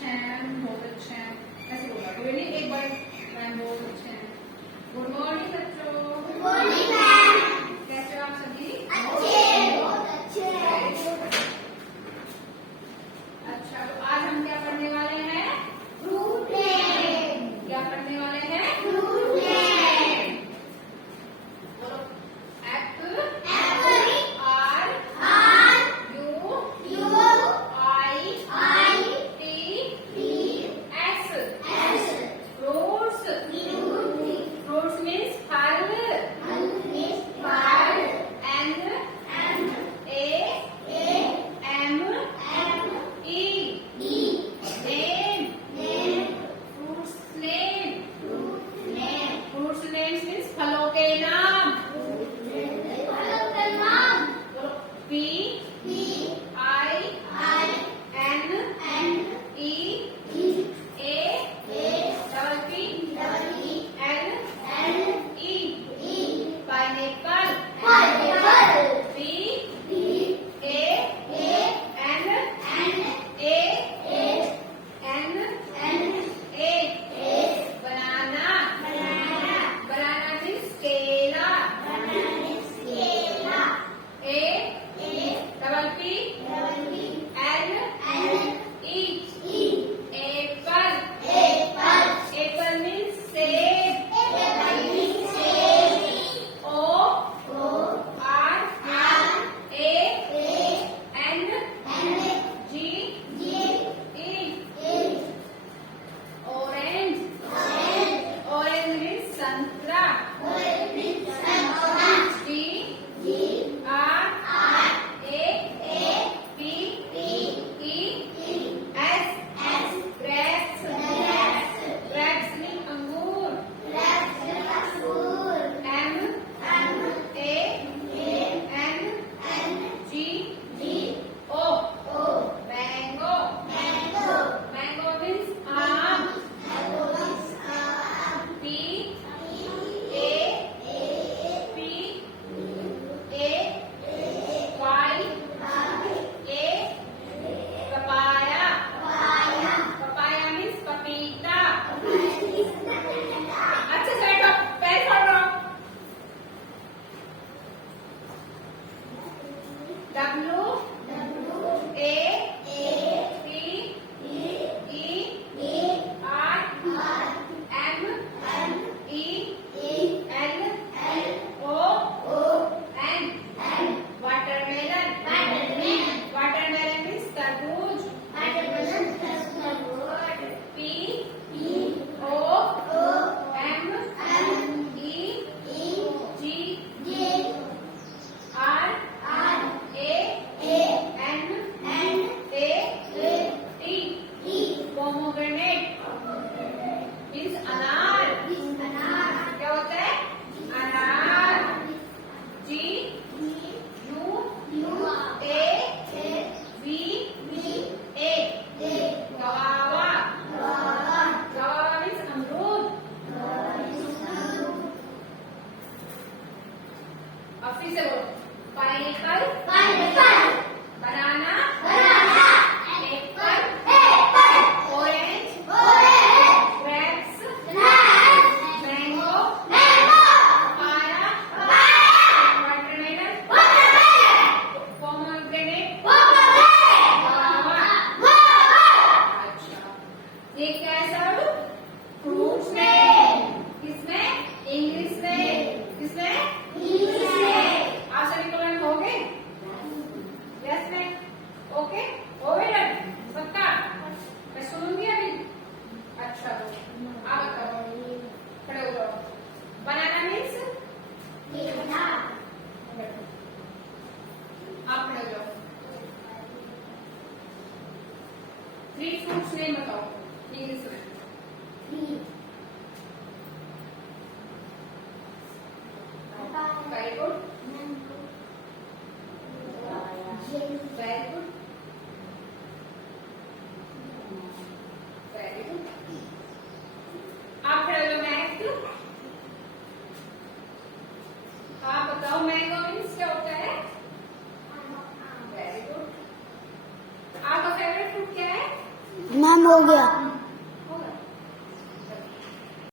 अच्छे हैं, बहुत अच्छे हैं, ऐसे बोला। कोई नहीं, एक बार मैम बहुत अच्छे हैं। गुड मॉर्निंग बच्चों। Good morning ma'am. कैसे हो आप सभी? अच्छे, बहुत अच्छे। अच्छा, तो आज हम क्या पढ़ने वाले हैं? Fruit name. क्या पढ़ने वाले हैं? Fruit name. बोलो। Apple, apple, R, R, U, U, I, I, T, T, S. S, fruits, fruit, fruits means फल। मिस, फल, N, M, A, A, M, M, E, E, name, name, fruits name. Fruit name, fruits name means फलों के नाम। फलों का नाम, बोलो। P, P, I, I, N, N, E, E, A, A, double P, double E, N, N, E. E, pineapple, pineapple, P, P, A, A, N, N, A, A, N, N, A. A, banana, banana, banana means केला। Banana, केला, A, A, double P, double P, N, N, E. E, apple, apple, apple means सेब। Apple means सेब, O, O, R, R, A, A, N, N, G, G, E. E, orange, orange, orange means संतरा। Orange means संतरा, D, G, R, R, A, A, P, P, E, E, S, S, grapes, grapes, grapes means अंगूर। Grapes, अंगूर, M, M, A, A, N, N, G, G, O. O, mango, mango, mango means आम। Mango means आम, P, P, A, A, P, A, Y, A, papaya. Papaya, papaya means पपीता। Papaya, अच्छा side हो, पैर छोड़ दो। W, W, A, A, P, E, E, E, R, R, M, M, E, E, L, L, O, O, N. N, watermelon, watermelon, watermelon means तरबूज। Watermelon, तरबूज, P, P, O, O, M, M, E, E, G, G, R, R, A, A, N, N, A, A, T. E, pomegranate means अनार। अनार, क्या होता है? अनार। G, G, U, U, A, A, V, V, A. A, guava, guava, guava means अमरूद। अब फिर से बोलो। Pineapple, pineapple, banana, banana, apple, apple, orange, orange, grapes, grapes, mango, mango, papaya, papaya, watermelon, watermelon, pomegranate, pomegranate, गवावा। Guava, अच्छा, ये क्या है सब? फ्रूट्स में, में। किसमें? इंग्लिश में। किसमें? इंग्लिश में, आप सभी कमेंट हो गए? यस में? ओके, हो गए ना? पक्का? मैं सुनूंगी अभी। अच्छा, तो आप बताओ, खड़े हो जाओ। Banana means? केला, आप खड़े हो जाओ। 3 फ्रूट्स नेम बताओ इंग्लिश में। B, very good, mango, very good, very good. आप खड़े हो जाओ। नेक्स्ट, आप बताओ मैंगो मीन्स क्या होता है? Very good. आपका फेवरेट फ्रूट क्या है? मैम हो गया